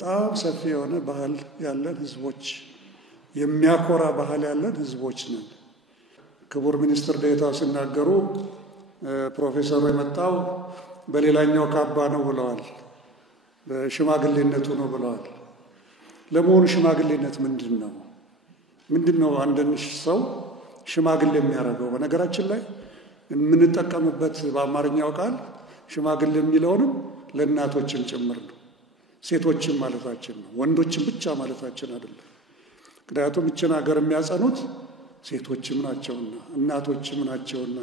በጣም ሰፊ የሆነ ባህል ያለን ህዝቦች የሚያኮራ ባህል ያለን ህዝቦች ነን። ክቡር ሚኒስትር ዴኤታው ሲናገሩ ፕሮፌሰሩ የመጣው በሌላኛው ካባ ነው ብለዋል። በሽማግሌነቱ ነው ብለዋል። ለመሆኑ ሽማግሌነት ምንድነው? ምንድነው አንድን ሰው ሽማግሌ የሚያደርገው? በነገራችን ላይ የምንጠቀምበት በአማርኛው ቃል ሽማግሌ የሚለውንም ለእናቶችም ጭምር ነው። ሴቶችም ማለታችን ነው። ወንዶችም ብቻ ማለታችን አይደለም። ምክንያቱም እችን ሀገር የሚያጸኑት ሴቶችም ናቸውና እናቶችም ናቸውና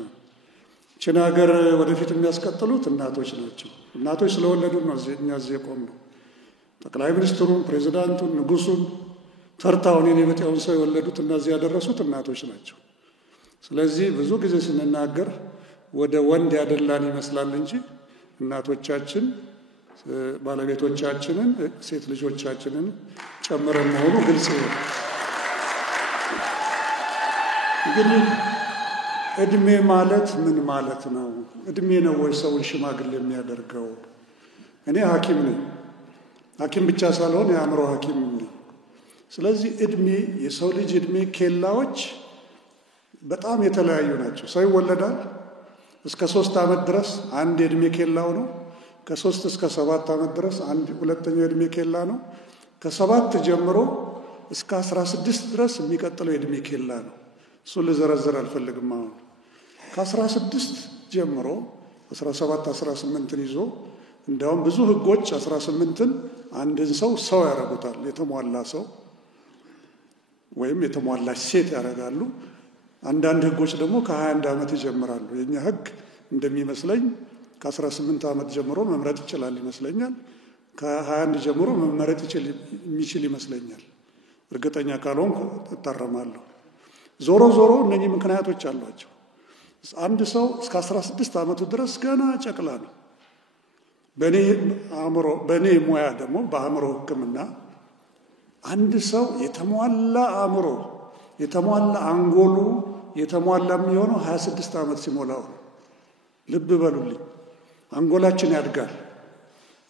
እችን ሀገር ወደፊት የሚያስቀጥሉት እናቶች ናቸው። እናቶች ስለወለዱ ነው እኛ እዚህ የቆምነው። ጠቅላይ ሚኒስትሩን፣ ፕሬዝዳንቱን፣ ንጉሱን ተርታውን የኔበጤውን ሰው የወለዱት እና እዚህ ያደረሱት እናቶች ናቸው። ስለዚህ ብዙ ጊዜ ስንናገር ወደ ወንድ ያደላን ይመስላል እንጂ እናቶቻችን ባለቤቶቻችንን ሴት ልጆቻችንን ጨምረን መሆኑ ግልጽ ነው። እንግዲህ እድሜ ማለት ምን ማለት ነው? እድሜ ነው ወይ ሰውን ሽማግሌ የሚያደርገው? እኔ ሐኪም ነኝ። ሐኪም ብቻ ሳልሆን የአእምሮ ሐኪም ነኝ። ስለዚህ እድሜ የሰው ልጅ እድሜ ኬላዎች በጣም የተለያዩ ናቸው። ሰው ይወለዳል። እስከ 3 ዓመት ድረስ አንድ የእድሜ ኬላው ነው። ከ3 እስከ 7 ዓመት ድረስ አንድ ሁለተኛው የእድሜ ኬላ ነው። ከ7 ጀምሮ እስከ 16 ድረስ የሚቀጥለው የእድሜ ኬላ ነው። እሱን ልዘረዝር አልፈልግም። አሁን ከ16 ጀምሮ 17 18ን ይዞ እንዲያውም ብዙ ህጎች 18ን አንድን ሰው ያደርጉታል። የተሟላ ሰው ወይም የተሟላች ሴት ያደርጋሉ። አንዳንድ ህጎች ደግሞ ከ21 ዓመት ይጀምራሉ። የኛ ህግ እንደሚመስለኝ ከ18 ዓመት ጀምሮ መምረጥ ይችላል ይመስለኛል። ከ21 ጀምሮ መመረጥ የሚችል ይመስለኛል። እርግጠኛ ካልሆንኩ እታረማለሁ። ዞሮ እነኚህ ምክንያቶች አሏቸው። አንድ ሰው እስከ 16 ዓመቱ ድረስ ገና ጨቅላ ነው። በእኔ ሙያ ደግሞ በአእምሮ ህክምና አንድ ሰው የተሟላ አእምሮ የተሟላ አንጎሉ የተሟላ የሚሆነው 26 ዓመት ሲሞላው ነው። ልብ በሉልኝ። አንጎላችን ያድጋል።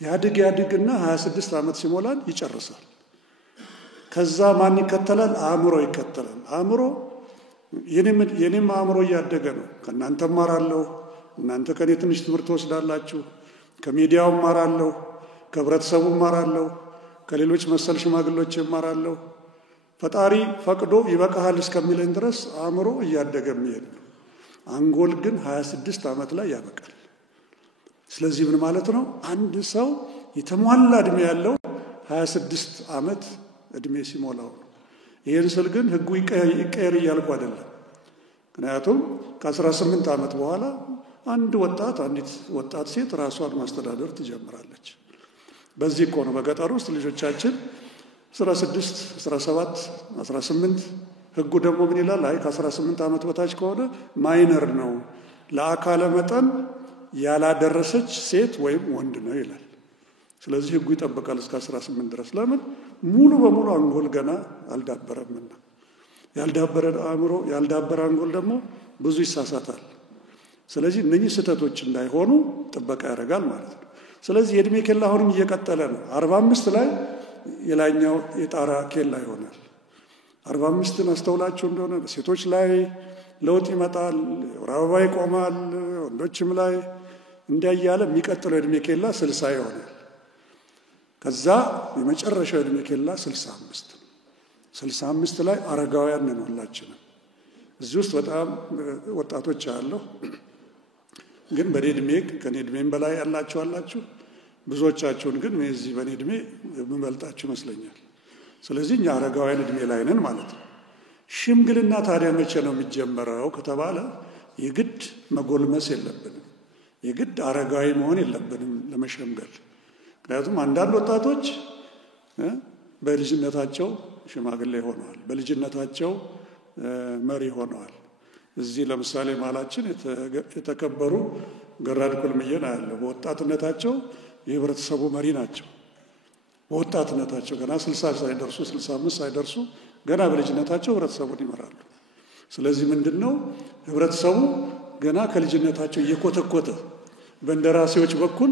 ያድግና 26 ዓመት ሲሞላን ይጨርሳል። ከዛ ማን ይከተላል? አእምሮ ይከተላል። አእምሮ የኔም አእምሮ እያደገ ነው። ከእናንተ እማራለሁ። እናንተ ከኔ ትንሽ ትምህርት ትወስዳላችሁ። ከሚዲያው እማራለሁ። ከህብረተሰቡ እማራለሁ። ከሌሎች መሰል ሽማግሌዎች እማራለሁ። ፈጣሪ ፈቅዶ ይበቃሃል እስከሚለኝ ድረስ አእምሮ እያደገ የሚሄድ ነው። አንጎል ግን 26 ዓመት ላይ ያበቃል። ስለዚህ ምን ማለት ነው? አንድ ሰው የተሟላ እድሜ ያለው 26 ዓመት እድሜ ሲሞላው ነው። ይህን ስል ግን ህጉ ይቀየር እያልኩ አይደለም። ምክንያቱም ከ18 ዓመት በኋላ አንዲት ወጣት ሴት ራሷን ማስተዳደር ትጀምራለች። በዚህ እኮ ነው በገጠር ውስጥ ልጆቻችን 16፣ 17፣ 18 ህጉ ደግሞ ምን ይላል? ከ18 ዓመት በታች ከሆነ ማይነር ነው፣ ለአካለ መጠን ያላደረሰች ሴት ወይም ወንድ ነው ይላል። ስለዚህ ህጉ ይጠብቃል እስከ 18 ድረስ። ለምን? ሙሉ በሙሉ አንጎል ገና አልዳበረምና። ያልዳበረ አእምሮ ያልዳበረ አንጎል ደግሞ ብዙ ይሳሳታል። ስለዚህ እነኚህ ስህተቶች እንዳይሆኑ ጥበቃ ያደርጋል ማለት ነው። ስለዚህ የእድሜ ኬላ አሁንም እየቀጠለ ነው። 45 ላይ የላይኛው የጣራ ኬላ ይሆናል። 45ን አስተውላችሁ እንደሆነ ሴቶች ላይ ለውጥ ይመጣል፣ ወር አበባ ይቆማል፣ ወንዶችም ላይ እንዲያያለ የሚቀጥለው የእድሜ ኬላ 60 ይሆናል። ከዛ የመጨረሻው የእድሜ ኬላ 65 ነው። 65 ላይ አረጋውያን ነን ሁላችንም። እዚህ ውስጥ በጣም ወጣቶች አለው፣ ግን በኔ እድሜ ከኔ እድሜም በላይ ያላችሁ አላችሁ። ብዙዎቻችሁን ግን እዚህ በኔ እድሜ የምበልጣችሁ ይመስለኛል። ስለዚህ እኛ አረጋውያን እድሜ ላይ ነን ማለት ነው። ሽምግልና ታዲያ መቼ ነው የሚጀመረው ከተባለ የግድ መጎልመስ የለብንም። የግድ አረጋዊ መሆን የለብንም ለመሸምገል። ምክንያቱም አንዳንድ ወጣቶች በልጅነታቸው ሽማግሌ ሆነዋል፣ በልጅነታቸው መሪ ሆነዋል። እዚህ ለምሳሌ ማላችን የተከበሩ ገራድ ኩልምዬን አያለሁ። በወጣትነታቸው የህብረተሰቡ መሪ ናቸው። በወጣትነታቸው ገና 60 ሳይደርሱ 65 ሳይደርሱ ገና በልጅነታቸው ህብረተሰቡን ይመራሉ። ስለዚህ ምንድነው ህብረተሰቡ ገና ከልጅነታቸው እየኮተኮተ በእንደራሴዎች በኩል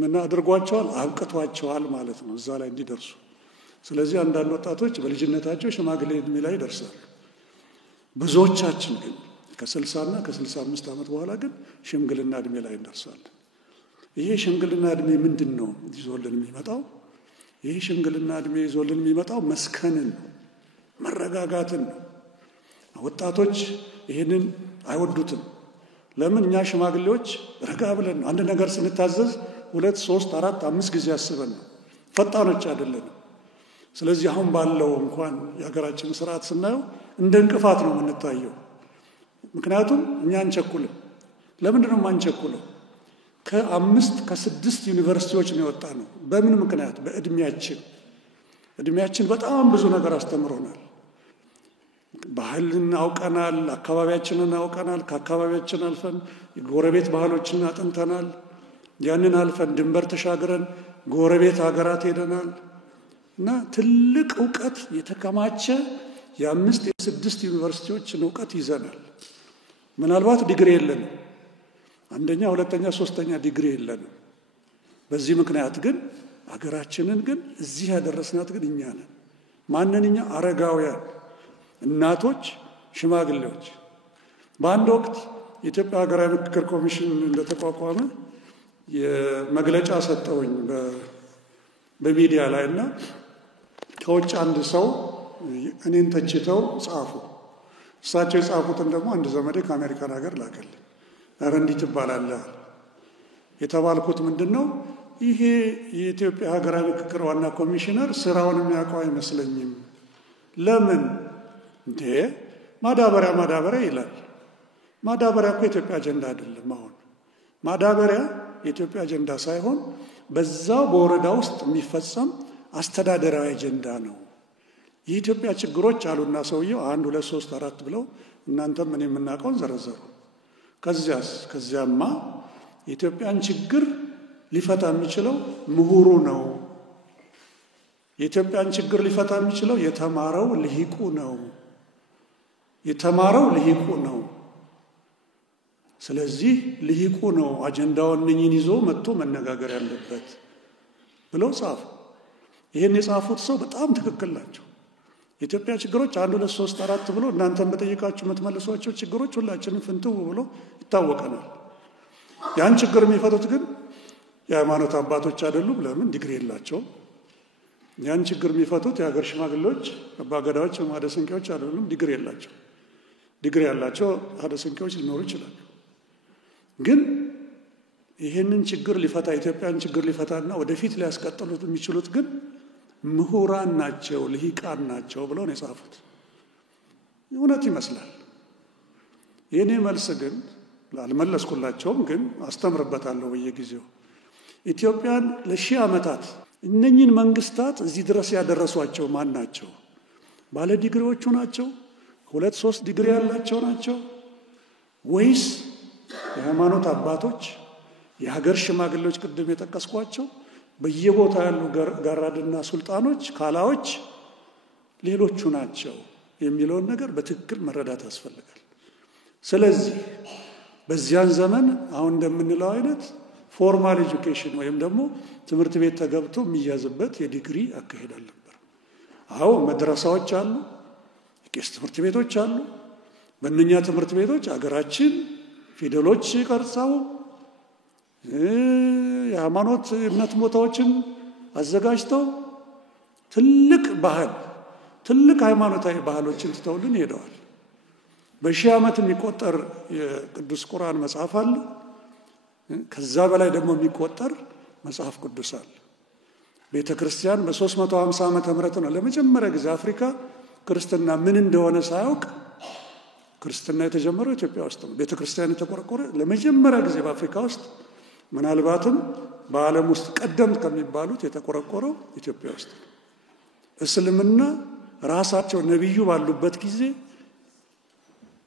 ምን አድርጓቸዋል? አብቅቷቸዋል ማለት ነው እዛ ላይ እንዲደርሱ። ስለዚህ አንዳንድ ወጣቶች በልጅነታቸው ሽማግሌ ዕድሜ ላይ ይደርሳሉ። ብዙዎቻችን ግን ከ60 እና ከ65 ዓመት በኋላ ግን ሽምግልና ዕድሜ ላይ እንደርሳለን። ይሄ ሽምግልና ዕድሜ ምንድነው ይዞልን የሚመጣው? ይሄ ሽምግልና ዕድሜ ይዞልን የሚመጣው መስከንን ነው፣ መረጋጋትን ነው። ወጣቶች ይሄንን አይወዱትም። ለምን? እኛ ሽማግሌዎች ረጋ ብለን ነው አንድ ነገር ስንታዘዝ 2 3 4 5 ጊዜ አስበን ነው፣ ፈጣኖች አይደለንም። ስለዚህ አሁን ባለው እንኳን የሀገራችን ስርዓት ስናየው እንደ እንቅፋት ነው የምንታየው። ምክንያቱም እኛ አንቸኩልም። ለምንድን ነው የማንቸኩለው? ከ5 ከ6 ዩኒቨርሲቲዎች ነው የወጣ ነው። በምን ምክንያት? እድሜያችን በጣም ብዙ ነገር አስተምሮናል። ባህልን አውቀናል፣ አካባቢያችንን አውቀናል። ከአካባቢያችን አልፈን ጎረቤት ባህሎችን አጥንተናል። ያንን አልፈን ድንበር ተሻግረን ጎረቤት ሀገራት ሄደናል እና ትልቅ እውቀት የተከማቸ የ5 የ6 ዩኒቨርሲቲዎችን እውቀት ይዘናል። ምናልባት ዲግሪ የለንም፣ 1ኛ 2ኛ 3ኛ ዲግሪ የለንም። በዚህ ምክንያት ግን ሀገራችንን ግን እዚህ ያደረስናት ግን እኛ ነን። ማንን? እኛ አረጋውያን፣ እናቶች፣ ሽማግሌዎች። በአንድ ወቅት የኢትዮጵያ ሀገራዊ ምክክር ኮሚሽን እንደተቋቋመ የመግለጫ ሰጠውኝ በሚዲያ ላይ እና ከውጭ አንድ ሰው እኔን ተችተው ጻፉ። እሳቸው የጻፉትን ደግሞ አንድ ዘመዴ ከአሜሪካን ሀገር ላከልኝ። ኧረ እንዲህ ትባላለህ የተባልኩት ምንድነው? ይሄ የኢትዮጵያ ሀገራዊ ምክክር ዋና ኮሚሽነር ስራውን የሚያውቀው አይመስለኝም። ለምን እንዴ ማዳበሪያ ይላል። ማዳበሪያ እኮ የኢትዮጵያ አጀንዳ አይደለም። አሁን ማዳበሪያ የኢትዮጵያ አጀንዳ ሳይሆን በዛው በወረዳ ውስጥ የሚፈጸም አስተዳደራዊ አጀንዳ ነው። የኢትዮጵያ ችግሮች አሉና ሰውየው 1 2 3 4 ብለው እናንተም ምን የምናውቀውን ዘረዘሩ። ከዚያማ የኢትዮጵያን ችግር ሊፈታ የሚችለው ምሁሩ ነው። የኢትዮጵያን ችግር ሊፈታ የሚችለው የተማረው ልሂቁ ነው። ስለዚህ ልሂቁ ነው አጀንዳውን እነኝን ይዞ መጥቶ መነጋገር ያለበት ብለው ጻፉ። ይሄን የጻፉት ሰው በጣም ትክክል ናቸው። የኢትዮጵያ ችግሮች 1 2 3 4 ብሎ እናንተም በጠይቃችሁ የምትመልሷቸው ችግሮች ሁላችንም ፍንትው ብሎ ይታወቀናል። ያን ችግር የሚፈቱት ግን የሃይማኖት አባቶች አይደሉም። ለምን? ዲግሪ የላቸውም። ያን ችግር የሚፈቱት የሀገር ሽማግሌዎች፣ አባገዳዎች፣ ሀደ ስንቄዎች አይደሉም። ዲግሪ የላቸው። ዲግሪ ያላቸው ሀደ ስንቄዎች ሊኖሩ ይችላሉ። ግን ይህንን ችግር ሊፈታ ኢትዮጵያን ችግር ሊፈታና ወደፊት ሊያስቀጥሉት የሚችሉት ግን ምሁራን ናቸው፣ ልሂቃን ናቸው ብለው ነው የጻፉት። እውነት ይመስላል። የኔ መልስ ግን አልመለስኩላቸውም፣ ግን አስተምርበታለሁ በየጊዜው። ኢትዮጵያን ለ1000 ዓመታት እነኚህን መንግስታት እዚህ ድረስ ያደረሷቸው ማን ናቸው? ባለ ዲግሪዎቹ ናቸው? 2 3 ዲግሪ ያላቸው ናቸው? ወይስ የሃይማኖት አባቶች፣ የሀገር ሽማግሌዎች፣ ቅድም የጠቀስኳቸው በየቦታ ያሉ ጋራድና ሱልጣኖች፣ ካላዎች ሌሎቹ ናቸው የሚለውን ነገር በትክክል መረዳት ያስፈልጋል። ስለዚህ በዚያን ዘመን አሁን እንደምንለው አይነት ፎርማል ኤጁኬሽን ወይም ደግሞ ትምህርት ቤት ተገብቶ የሚያዝበት የዲግሪ አካሄድ አልነበር። አዎ መድረሳዎች አሉ፣ የቄስ ትምህርት ቤቶች አሉ። በእነኛ ትምህርት ቤቶች አገራችን ፊደሎች ቀርጸው የሃይማኖት እምነት ቦታዎችን አዘጋጅተው ትልቅ ሃይማኖታዊ ባህሎችን ትተውልን ሄደዋል። በ1000 ዓመት የሚቆጠር የቅዱስ ቁርአን መጽሐፍ አለ። ከዛ በላይ ደግሞ የሚቆጠር መጽሐፍ ቅዱስ አለ። ቤተ ክርስቲያን በ350 ዓመተ ምህረት ነው ለመጀመሪያ ጊዜ አፍሪካ ክርስትና ምን እንደሆነ ሳያውቅ ክርስትና የተጀመረው ኢትዮጵያ ውስጥ ነው። ቤተ ክርስቲያን የተቆረቆረ ለመጀመሪያ ጊዜ በአፍሪካ ውስጥ ምናልባትም በዓለም ውስጥ ቀደምት ከሚባሉት የተቆረቆረው ኢትዮጵያ ውስጥ ነው። እስልምና ራሳቸው ነብዩ ባሉበት ጊዜ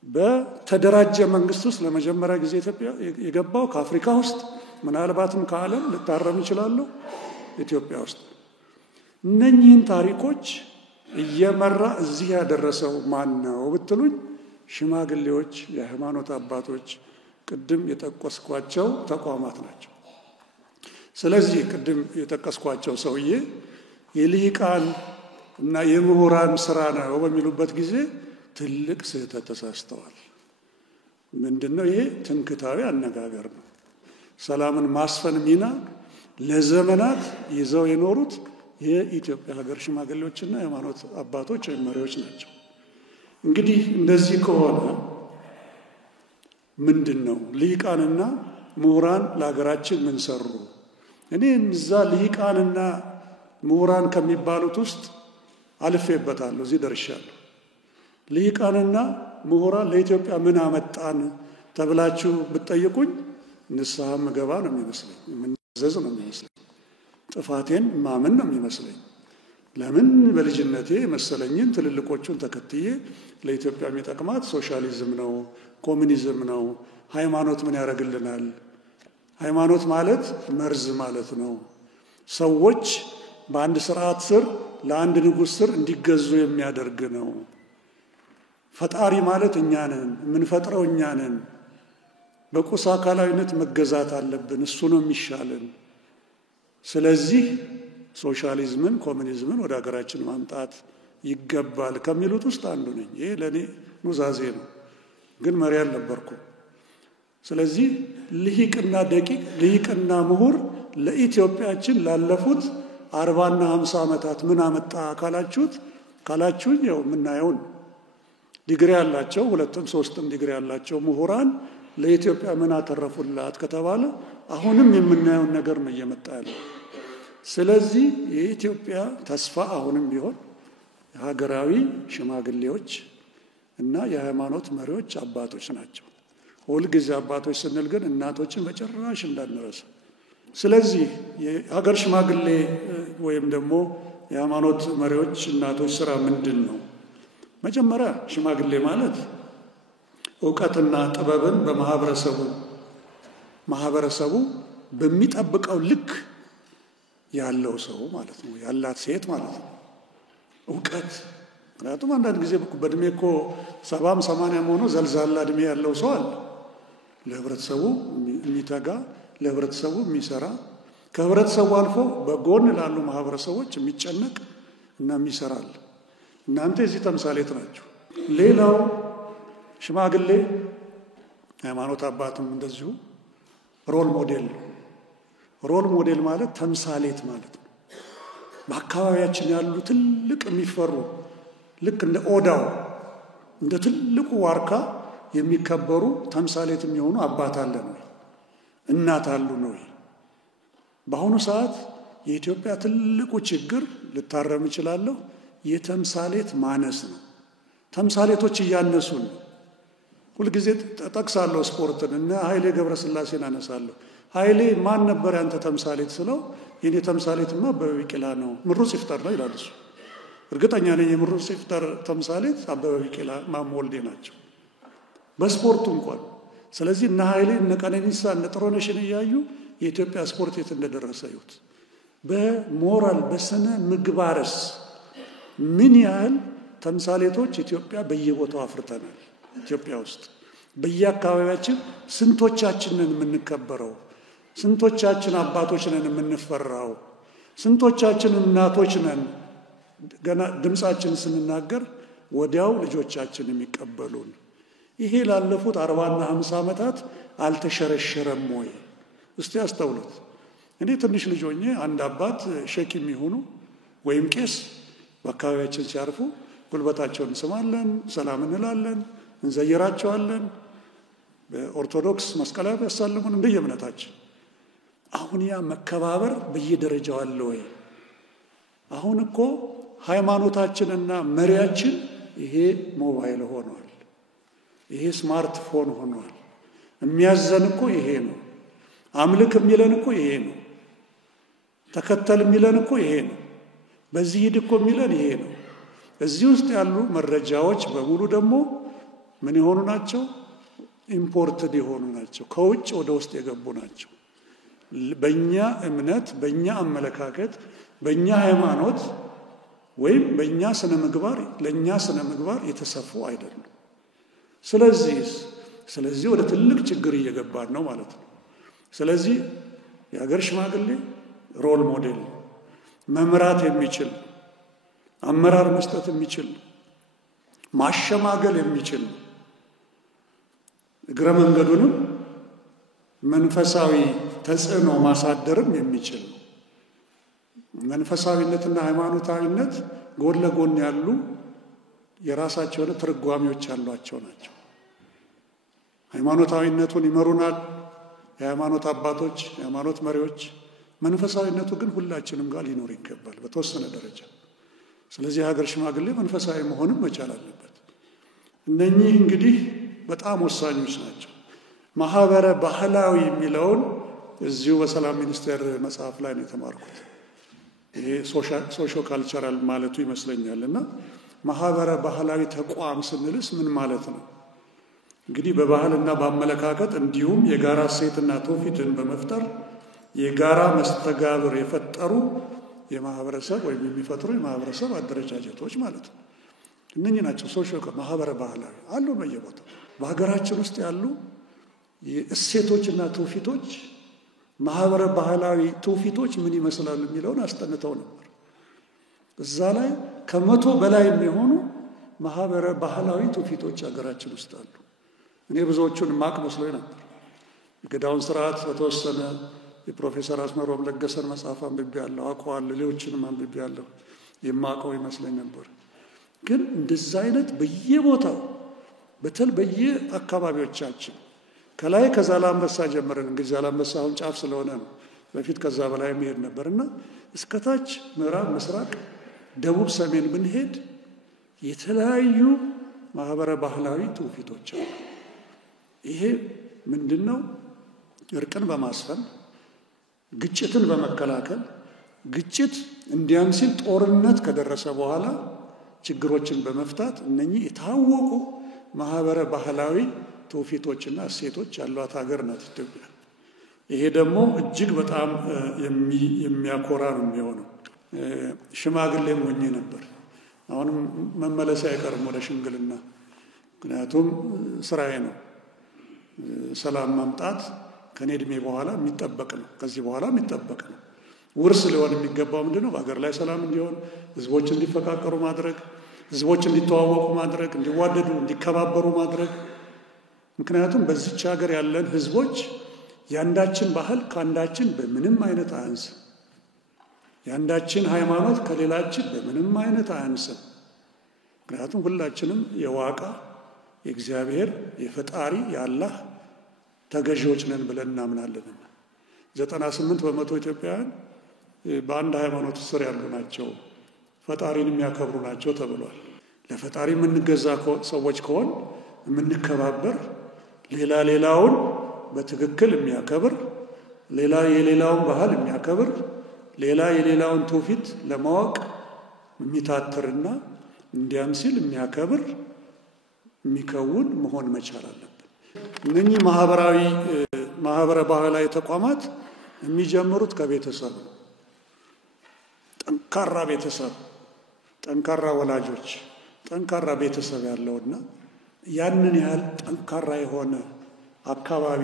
በተደራጀ መንግስት ውስጥ ለመጀመሪያ ጊዜ ኢትዮጵያ የገባው ከአፍሪካ ውስጥ ምናልባትም ከዓለም ልታረም ይችላል ኢትዮጵያ ውስጥ። እነኚህን ታሪኮች እየመራ እዚህ ያደረሰው ማን ነው ብትሉኝ ሽማግሌዎች፣ የሃይማኖት አባቶች፣ ቅድም የጠቀስኳቸው ተቋማት ናቸው። ስለዚህ ቅድም የጠቀስኳቸው ሰውዬ የልሂቃን እና የምሁራን ስራ ነው በሚሉበት ጊዜ ትልቅ ስህተት ተሳስተዋል። ምንድነው ይሄ? ትምክህታዊ አነጋገር ነው። ሰላምን ማስፈን ሚና ለዘመናት ይዘው የኖሩት የኢትዮጵያ ሀገር ሽማግሌዎችና የሃይማኖት አባቶች ወይም መሪዎች ናቸው። እንግዲህ እንደዚህ ከሆነ ምንድነው ልሂቃንና ምሁራን ለሀገራችን ምን ሰሩ? እኔ እዛ ልሂቃንና ምሁራን ከሚባሉት ውስጥ አልፌበታለሁ፣ እዚህ ደርሻለሁ። ልሂቃንና ምሁራን ለኢትዮጵያ ምን አመጣን ተብላችሁ ብትጠይቁኝ ንስሐ ምገባ ነው የሚመስለኝ፣ የምንዘዝ ነው የሚመስለኝ፣ ጥፋቴን ማመን ነው የሚመስለኝ። ለምን በልጅነቴ መሰለኝን ትልልቆቹን ተከትዬ ለኢትዮጵያ የሚጠቅማት ሶሻሊዝም ነው፣ ኮሙኒዝም ነው፣ ሃይማኖት ምን ያደርግልናል? ሃይማኖት ማለት መርዝ ማለት ነው። ሰዎች በአንድ ስርዓት ስር ለአንድ ንጉሥ ስር እንዲገዙ የሚያደርግ ነው። ፈጣሪ ማለት እኛ ነን፣ የምንፈጥረው እኛ ነን። በቁስ አካላዊነት መገዛት አለብን፣ እሱ ነው የሚሻለን። ስለዚህ ሶሻሊዝምን ኮሙኒዝምን ወደ ሀገራችን ማምጣት ይገባል ከሚሉት ውስጥ አንዱ ነኝ። ይሄ ለእኔ ኑዛዜ ነው፣ ግን መሪ አልነበርኩም። ስለዚህ ልሂቅና ደቂቅ ልሂቅና ምሁር ለኢትዮጵያችን ላለፉት 40 እና 50 ዓመታት ምን አመጣ ካላችሁኝ ያው የምናየውን ዲግሪ ያላቸው 2ም 3ም ዲግሪ ያላቸው ምሁራን ለኢትዮጵያ ምን አተረፉላት ከተባለ አሁንም የምናየውን ነገር ነው እየመጣ ያለው። ስለዚህ የኢትዮጵያ ተስፋ አሁንም ቢሆን የሀገራዊ ሽማግሌዎች እና የሃይማኖት መሪዎች አባቶች ናቸው። ሁልጊዜ አባቶች ስንል ግን እናቶችን በጭራሽ እንዳንረሳ። ስለዚህ የሀገር ሽማግሌ ወይም ደግሞ የሃይማኖት መሪዎች እናቶች ስራ ምንድን ነው? መጀመሪያ ሽማግሌ ማለት እውቀትና ጥበብን ማህበረሰቡ በሚጠብቀው ልክ ያለው ሰው ማለት ነው፣ ያላት ሴት ማለት ነው። እውቀት ምክንያቱም አንዳንድ ጊዜ በእድሜ እኮ 70 80 ሆኖ ዘልዛላ እድሜ ያለው ሰው አለ። ለህብረተሰቡ የሚተጋ ለህብረተሰቡ የሚሰራ ከህብረተሰቡ አልፎ በጎን ላሉ ማህበረሰቦች የሚጨነቅ እና የሚሰራል። እናንተ የዚህ ተምሳሌት ናችሁ። ሌላው ሽማግሌ ሃይማኖት አባትም እንደዚሁ ሮል ሞዴል ነው። ሮል ሞዴል ማለት ተምሳሌት ማለት ነው። በአካባቢያችን ያሉ ትልቅ የሚፈሩ ልክ እንደ ኦዳው እንደ ትልቁ ዋርካ የሚከበሩ ተምሳሌት የሚሆኑ አባት አለ ነው፣ እናት አሉ ነው። በአሁኑ ሰዓት የኢትዮጵያ ትልቁ ችግር ልታረም እችላለሁ የተምሳሌት ማነስ ነው። ተምሳሌቶች እያነሱ ነው። ሁልጊዜ ጠቅሳለሁ ስፖርትን እና ኃይሌ ገብረስላሴን አነሳለሁ። ኃይሌ ማን ነበር ያንተ ተምሳሌት ስለው የኔ ተምሳሌትማ አበበ ቢቂላ ነው፣ ምሩጽ ይፍጠር ነው ይላል እሱ። እርግጠኛ ነኝ የምሩጽ ይፍጠር ተምሳሌት አበበ ቢቂላ፣ ማሞ ወልዴ ናቸው በስፖርቱ እንኳን። ስለዚህ እነ ኃይሌ እነ ቀነኒሳ እነ ጥሩነሽን እያዩ የኢትዮጵያ ስፖርት የት እንደደረሰ ይሁት። በሞራል በስነ ምግባርስ ምን ያህል ተምሳሌቶች ኢትዮጵያ በየቦታው አፍርተናል። ኢትዮጵያ ውስጥ በየአካባቢያችን ስንቶቻችንን የምንከበረው፣ ስንቶቻችን አባቶች ነን የምንፈራው፣ ስንቶቻችን እናቶች ነን ገና ድምፃችን ስንናገር ወዲያው ልጆቻችን የሚቀበሉን። ይሄ ላለፉት 40 እና 50 ዓመታት አልተሸረሸረም ወይ? እስቲ አስተውሉት። እኔ ትንሽ ልጅ ሆኜ አንድ አባት ሼክ የሚሆኑ ወይም ቄስ በአካባቢያችን ሲያርፉ ጉልበታቸውን እንስማለን፣ ሰላም እንላለን፣ እንዘይራቸዋለን። በኦርቶዶክስ መስቀላዊ ያሳልሙን እንደየእምነታችን። አሁን ያ መከባበር በየደረጃው አለ ወይ? አሁን እኮ ሃይማኖታችንና መሪያችን ይሄ ሞባይል ሆኗል፣ ይሄ ስማርትፎን ሆኗል። የሚያዘን እኮ ይሄ ነው። አምልክ የሚለን እኮ ይሄ ነው። ተከተል የሚለን እኮ ይሄ ነው። በዚህ ሂድ እኮ የሚለን ይሄ ነው። እዚህ ውስጥ ያሉ መረጃዎች በሙሉ ደግሞ ምን የሆኑ ናቸው? ኢምፖርትድ የሆኑ ናቸው። ከውጭ ወደ ውስጥ የገቡ ናቸው። በእኛ እምነት፣ በእኛ አመለካከት፣ በእኛ ሃይማኖት ወይም በእኛ ስነ ምግባር ለእኛ ስነ ምግባር የተሰፉ አይደሉም። ስለዚህ ወደ ትልቅ ችግር እየገባን ነው ማለት ነው። ስለዚህ የሀገር ሽማግሌ ሮል ሞዴል መምራት የሚችል አመራር መስጠት የሚችል ማሸማገል የሚችል እግረ መንገዱንም መንፈሳዊ ተጽዕኖ ማሳደርም የሚችል መንፈሳዊነትና ሃይማኖታዊነት ጎን ለጎን ያሉ የራሳቸው ትርጓሜዎች ያሏቸው ናቸው። ሃይማኖታዊነቱን ይመሩናል የሃይማኖት አባቶች፣ የሃይማኖት መሪዎች። መንፈሳዊነቱ ግን ሁላችንም ጋር ሊኖር ይገባል በተወሰነ ደረጃ። ስለዚህ የሀገር ሽማግሌ መንፈሳዊ መሆንም መቻል አለበት። እነኚህ እንግዲህ በጣም ወሳኞች ናቸው። ማህበረ ባህላዊ የሚለውን እዚሁ በሰላም ሚኒስቴር መጽሐፍ ላይ ነው የተማርኩት። ይሄ ሶሾ ካልቸራል ማለቱ ይመስለኛልና ማህበረ ባህላዊ ተቋም ስንልስ ምን ማለት ነው? እንግዲህ በባህልና በአመለካከት እንዲሁም የጋራ እሴትና ትውፊትን በመፍጠር የጋራ መስተጋብር የፈጠሩ የማህበረሰብ ወይም የሚፈጥሩ የማህበረሰብ አደረጃጀቶች ማለት ነው። እነኚህ ናቸው ሶሾ ማህበረ ባህላዊ አሉ በየቦታው። በሀገራችን ውስጥ ያሉ እሴቶችና ትውፊቶች ማህበረ ባህላዊ ትውፊቶች ምን ይመስላሉ የሚለውን አስጠንተው ነበር። እዛ ላይ ከመቶ በላይ የሚሆኑ ማህበረ ባህላዊ ትውፊቶች ሀገራችን ውስጥ አሉ። እኔ ብዙዎቹን ማቅ መስሎኝ ነበር። የገዳውን ስርዓት በተወሰነ የፕሮፌሰር አስመሮም ለገሰን መጽሐፍ አንብቤያለሁ፣ አውቀዋለሁ። ሌሎችንም አንብቤያለሁ፣ የማውቀው ይመስለኝ ነበር። ግን እንደዛ አይነት በየቦታው በየአካባቢዎቻችን ከላይ ከዛላምበሳ ጀምረን እንግዲህ ዛላምበሳ አሁን ጫፍ ስለሆነ ነው። በፊት ከዛ በላይ መሄድ ነበርና እስከታች ምዕራብ፣ ምስራቅ፣ ደቡብ፣ ሰሜን ብንሄድ የተለያዩ ማህበረ ባህላዊ ትውፊቶች አሉ። ይሄ ምንድነው? እርቅን በማስፈን ግጭትን በመከላከል ግጭት እንዲያም ሲል ጦርነት ከደረሰ በኋላ ችግሮችን በመፍታት እነኚህ የታወቁ ማህበረ ባህላዊ ትውፊቶችና እሴቶች ያሏት ሀገር ናት ኢትዮጵያ። ይሄ ደግሞ እጅግ በጣም የሚያኮራ ነው የሚሆነው። ሽማግሌም ሆኜ ነበር። አሁንም መመለስ አይቀርም ወደ ሽምግልና፣ ምክንያቱም ስራዬ ነው። ሰላም ማምጣት ከኔ እድሜ በኋላ የሚጠበቅ ነው። ከዚህ በኋላ የሚጠበቅ ነው። ውርስ ሊሆን የሚገባው ምንድነው? በሀገር ላይ ሰላም እንዲሆን፣ ህዝቦች እንዲፈቃቀሩ ማድረግ፣ ህዝቦች እንዲተዋወቁ ማድረግ፣ እንዲዋደዱ፣ እንዲከባበሩ ማድረግ። ምክንያቱም በዚች ሀገር ያለን ህዝቦች ያንዳችን ባህል ካንዳችን በምንም አይነት አያንስም። ያንዳችን ሃይማኖት ከሌላችን በምንም አይነት አያንስም። ምክንያቱም ሁላችንም የዋቃ የእግዚአብሔር የፈጣሪ የአላህ ተገዢዎች ነን ብለን እናምናለን። 98% ኢትዮጵያውያን በአንድ ሃይማኖት ስር ያሉ ናቸው፣ ፈጣሪን የሚያከብሩ ናቸው ተብሏል። ለፈጣሪ የምንገዛ ሰዎች ከሆን የምንከባበር፣ ሌላውን በትክክል የሚያከብር፣ የሌላውን ባህል የሚያከብር፣ የሌላውን ትውፊት ለማወቅ የሚታትርና እንዲያም ሲል የሚያከብር የሚከውን መሆን መቻል አለብን። እነኚህ ማህበረ ባህላዊ ተቋማት የሚጀምሩት ከቤተሰብ ነው። ጠንካራ ቤተሰብ፣ ጠንካራ ወላጆች፣ ጠንካራ ቤተሰብ ያለውና ያንን ያህል ጠንካራ የሆነ አካባቢ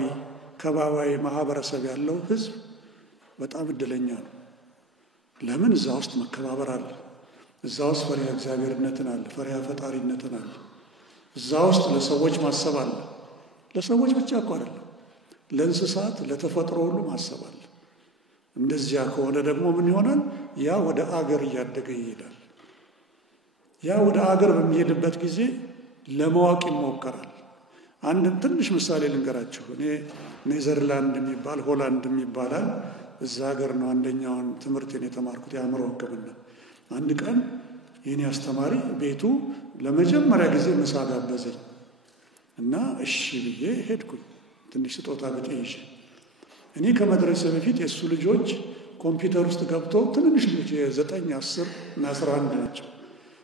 ከባባዊ ማህበረሰብ ያለው ህዝብ በጣም እድለኛ ነው። ለምን? እዛ ውስጥ መከባበር አለ። እዛ ውስጥ ፈሪሃ እግዚአብሔርነትን አለ፣ ፈሪሃ ፈጣሪነትን አለ። እዛ ውስጥ ለሰዎች ማሰብ አለ። ለሰዎች ብቻ እኮ አይደለም፣ ለእንስሳት ለተፈጥሮ ሁሉ ማሰብ አለ። እንደዚያ ከሆነ ደግሞ ምን ይሆናል? ያ ወደ አገር እያደገ ይሄዳል። ያ ወደ አገር በሚሄድበት ጊዜ ለማወቅ ይሞከራል። አንድ ትንሽ ምሳሌ ልንገራችሁ። እኔ ኔዘርላንድ የሚባል ሆላንድ የሚባላል እዛ ሀገር ነው አንደኛውን ትምህርቴን የተማርኩት የአእምሮ ሕክምና። አንድ ቀን የኔ አስተማሪ ቤቱ ለመጀመሪያ ጊዜ ምሳ ጋበዘኝ እና እሺ ብዬ ሄድኩኝ። ትንሽ ስጦታ ብጤ ይዤ። እኔ ከመድረሴ በፊት የእሱ ልጆች ኮምፒውተር ውስጥ ገብተው ትንንሽ ልጆች የ9፣ 10 እና 11 ናቸው።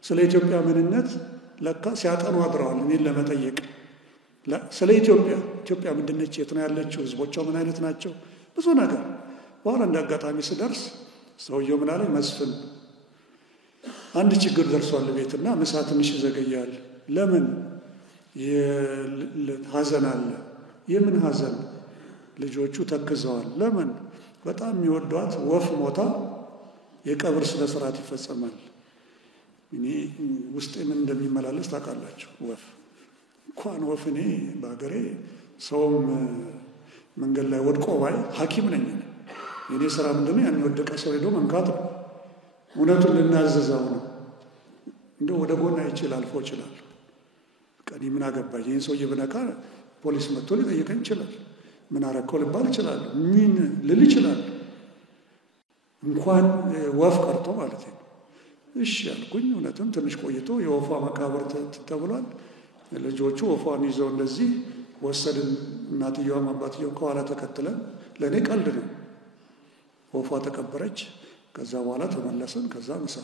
ስለ ኢትዮጵያ ምንነት ለካ ሲያጠኑ አድረዋል እኔን ለመጠየቅ። ስለ ኢትዮጵያ ምንድነች? የት ነው ያለችው? ህዝቦቿ ምን አይነት ናቸው? ብዙ ነገር። በኋላ እንደ አጋጣሚ ስደርስ ሰውየው ምን አለኝ? መስፍን አንድ ችግር ደርሷል ቤትና ምሳ ትንሽ ይዘገያል። ለምን? ሀዘን አለ። የምን ሀዘን? ልጆቹ ተክዘዋል። ለምን? በጣም የሚወዷት ወፍ ሞታ የቀብር ስነ ስርዓት ይፈጸማል። እኔ ውስጤ ምን እንደሚመላለስ ታውቃላችሁ? ወፍ እንኳን ወፍ እኔ በአገሬ ሰውም መንገድ ላይ ወድቆ ባይ ሐኪም ነኝ። የኔ ስራ ምንድነው? ያን የወደቀ ሰው ሄዶ መንካት ነው። እውነቱን ልናዘዛው ነው። እንደው ወደ ጎን አይችል አልፎ ይችላል። ቀኒ ምን አገባኝ? ይህን ሰውዬ ብነካ ፖሊስ መጥቶ ሊጠይቀኝ ይችላል። ምን አረከው ልባል ይችላል። ምን ልል ይችላል። እንኳን ወፍ ቀርቶ ማለት ነው። እሺ ያልኩኝ እውነትም ትንሽ ቆይቶ የወፏ መቃብር ተብሏል። ልጆቹ ወፏን ይዘው እንደዚህ ወሰድን። እናትየዋም አባትየው ከኋላ ተከትለን። ለእኔ ቀልድ ነው። ወፏ ተቀበረች። ከዛ በኋላ ተመለስን። ከዛ ምሳ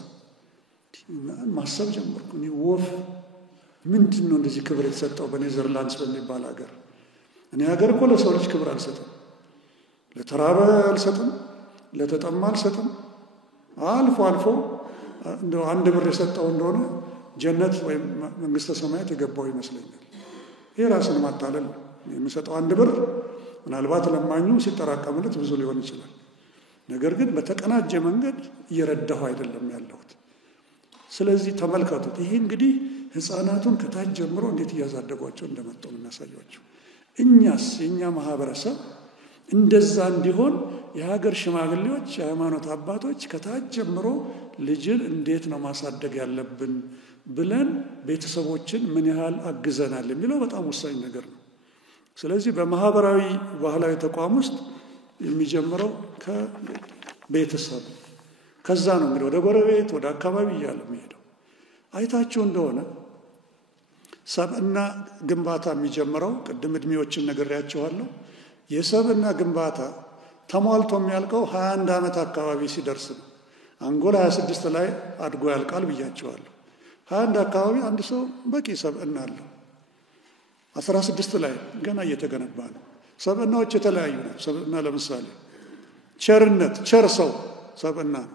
ማሰብ ጀመርኩ። እኔ ወፍ ምንድን ነው እንደዚህ ክብር የተሰጠው በኔዘርላንድስ በሚባል ሀገር? እኔ ሀገር እኮ ለሰው ልጅ ክብር አልሰጥም። ለተራበ አልሰጥም፣ ለተጠማ አልሰጥም። አልፎ አልፎ እንደው አንድ ብር የሰጠው እንደሆነ ጀነት ወይም መንግስተ ሰማያት የገባው ይመስለኛል። ይሄ ራስን ማታለል ነው። የሚሰጠው አንድ ብር ምናልባት ለማኙ ሲጠራቀምለት ብዙ ሊሆን ይችላል። ነገር ግን በተቀናጀ መንገድ እየረዳሁ አይደለም ያለሁት። ስለዚህ ተመልከቱት። ይሄ እንግዲህ ህፃናቱን ከታች ጀምሮ እንዴት እያሳደጓቸው እንደመጡ እናሳያቸው። እኛስ የኛ ማህበረሰብ እንደዛ እንዲሆን የሀገር ሽማግሌዎች፣ የሃይማኖት አባቶች ከታች ጀምሮ ልጅን እንዴት ነው ማሳደግ ያለብን ብለን ቤተሰቦችን ምን ያህል አግዘናል የሚለው በጣም ወሳኝ ነገር ነው። ስለዚህ በማህበራዊ ባህላዊ ተቋም ውስጥ የሚጀምረው ከቤተሰብ ከዛ ነው እንግዲህ ወደ ጎረቤት ወደ አካባቢ እያለ የሚሄደው። አይታችሁ እንደሆነ ሰብዕና ግንባታ የሚጀምረው ቅድም እድሜዎችን ነግሬያችኋለሁ። የሰብዕና ግንባታ ተሟልቶ የሚያልቀው 21 ዓመት አካባቢ ሲደርስ ነው። አንጎል 26 ላይ አድጎ ያልቃል ብያችኋለሁ። 21 አካባቢ አንድ ሰው በቂ ሰብዕና አለው። 16 ላይ ገና እየተገነባ ነው። ሰብዕናዎች የተለያዩ ናቸው። ሰብዕና ለምሳሌ ቸርነት፣ ቸር ሰው ሰብዕና ነው።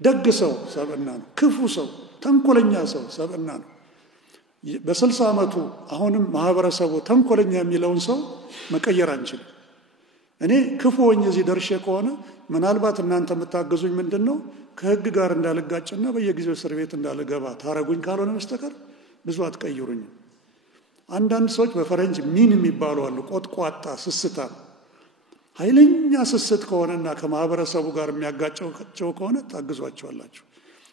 ደግ ሰው ሰብዕና ነው። ክፉ ሰው፣ ተንኮለኛ ሰው ሰብዕና ነው። በ60 ዓመቱ አሁንም ማህበረሰቡ ተንኮለኛ የሚለውን ሰው መቀየር አንችልም። እኔ ክፉ ሆኜ እዚህ ደርሼ ከሆነ ምናልባት እናንተ የምታገዙኝ ምንድን ነው? ከህግ ጋር እንዳልጋጭና በየጊዜው እስር ቤት እንዳልገባ ታረጉኝ ካልሆነ በስተቀር ብዙ አትቀይሩኝም። አንዳንድ ሰዎች በፈረንጅ ሚን የሚባሉ አሉ። ቆጥቋጣ፣ ስስታ፣ ኃይለኛ ስስት ከሆነና ከማህበረሰቡ ጋር የሚያጋጨው ከሆነ ታግዟቸዋላችሁ።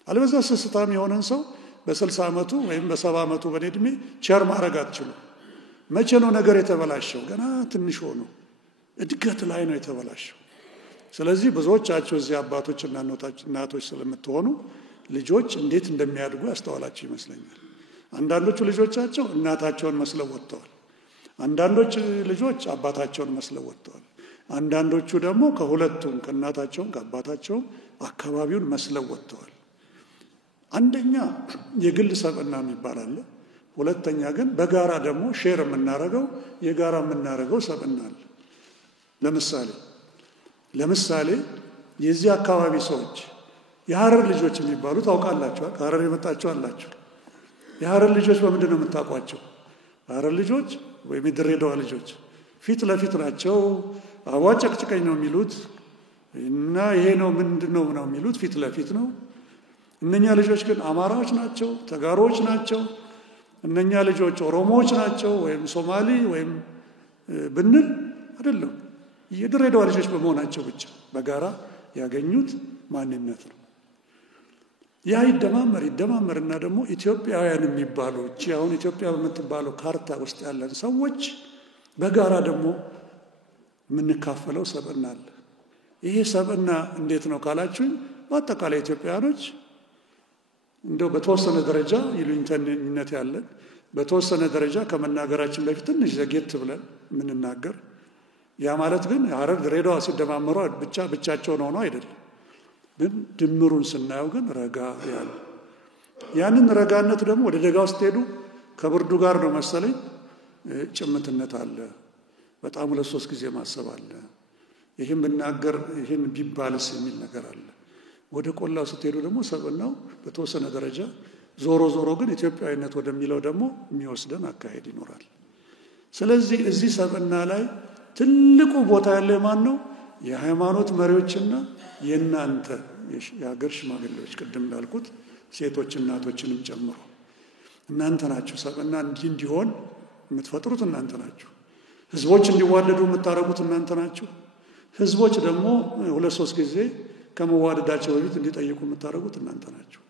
አለበዛ ስስታም የሆነን ሰው በ60 ዓመቱ ወይም በ70 ዓመቱ በእድሜ ቸር ማድረግ አትችሉም። መቼ ነው ነገር የተበላሸው? ገና ትንሽ ሆኖ እድገት ላይ ነው የተበላሸው። ስለዚህ ብዙዎቻችሁ እዚህ አባቶችና እናቶች ስለምትሆኑ ልጆች እንዴት እንደሚያድጉ ያስተዋላችሁ ይመስለኛል። አንዳንዶቹ ልጆቻቸው እናታቸውን መስለው ወጥተዋል። አንዳንዶች ልጆች አባታቸውን መስለው ወጥተዋል። አንዳንዶቹ ደግሞ ከሁለቱም ከእናታቸውም ከአባታቸውም አካባቢውን መስለው ወጥተዋል። አንደኛ የግል ሰብዕና የሚባል አለ። ሁለተኛ ግን በጋራ ደግሞ ሼር የምናረገው የጋራ የምናረገው ሰብዕና አለ። ለምሳሌ የዚህ አካባቢ ሰዎች የሐረር ልጆች የሚባሉ ታውቃላችሁ። ከሐረር የመጣችሁ አላችሁ። የሐረር ልጆች በምንድን ነው የምታውቋቸው? የሐረር ልጆች ወይም የድሬዳዋ ልጆች ፊት ለፊት ናቸው። አዋ ጨቅጭቀኝ ነው የሚሉት እና ይሄ ነው ምንድን ነው የሚሉት ፊት ለፊት ነው። እነኛ ልጆች ግን አማራዎች ናቸው፣ ተጋሮዎች ናቸው። እነኛ ልጆች ኦሮሞዎች ናቸው ወይም ሶማሊ ወይም ብንል አይደለም። የድሬዳዋ ልጆች በመሆናቸው ብቻ በጋራ ያገኙት ማንነት ነው። ያ ይደማመርና ደግሞ ኢትዮጵያውያን የሚባሉ አሁን ኢትዮጵያ በምትባለው ካርታ ውስጥ ያለን ሰዎች በጋራ ደግሞ የምንካፈለው ሰብዕና አለ። ይሄ ሰብዕና እንዴት ነው ካላችሁኝ፣ በአጠቃላይ ኢትዮጵያውያኖች እንደው በተወሰነ ደረጃ ይሉኝተኝነት ያለን በተወሰነ ደረጃ ከመናገራችን በፊት ትንሽ ዘጌት ብለን የምንናገር። ያ ማለት ግን ሐረር ድሬዳዋ ሲደማመሩ ብቻቸውን ሆነው አይደለም። ግን ድምሩን ስናየው ግን ረጋ ያለ ያንን ረጋነት ደግሞ ወደ ደጋ ውስጥ ሄዱ ከብርዱ ጋር ነው መሰለኝ ጭምትነት አለ። በጣም 2-3 ጊዜ ማሰብ አለ። ይሄን ብናገር ይሄን ቢባልስ የሚል ነገር አለ። ወደ ቆላው ስትሄዱ ደግሞ ሰብዕናው በተወሰነ ደረጃ ዞሮ ግን ኢትዮጵያዊነት ወደሚለው ደግሞ የሚወስደን አካሄድ ይኖራል። ስለዚህ እዚህ ሰብዕና ላይ ትልቁ ቦታ ያለው ማን ነው? የሃይማኖት መሪዎችና የእናንተ የሀገር ሽማግሌዎች ቅድም እንዳልኩት ሴቶች እናቶችንም ጨምሮ እናንተ ናችሁ። ሰብዕና እንዲሆን የምትፈጥሩት እናንተ ናችሁ። ህዝቦች እንዲዋደዱ የምታረጉት እናንተ ናችሁ። ህዝቦች ደግሞ 2-3 ጊዜ ከመዋደዳቸው በፊት እንዲጠይቁ የምታረጉት እናንተ ናችሁ።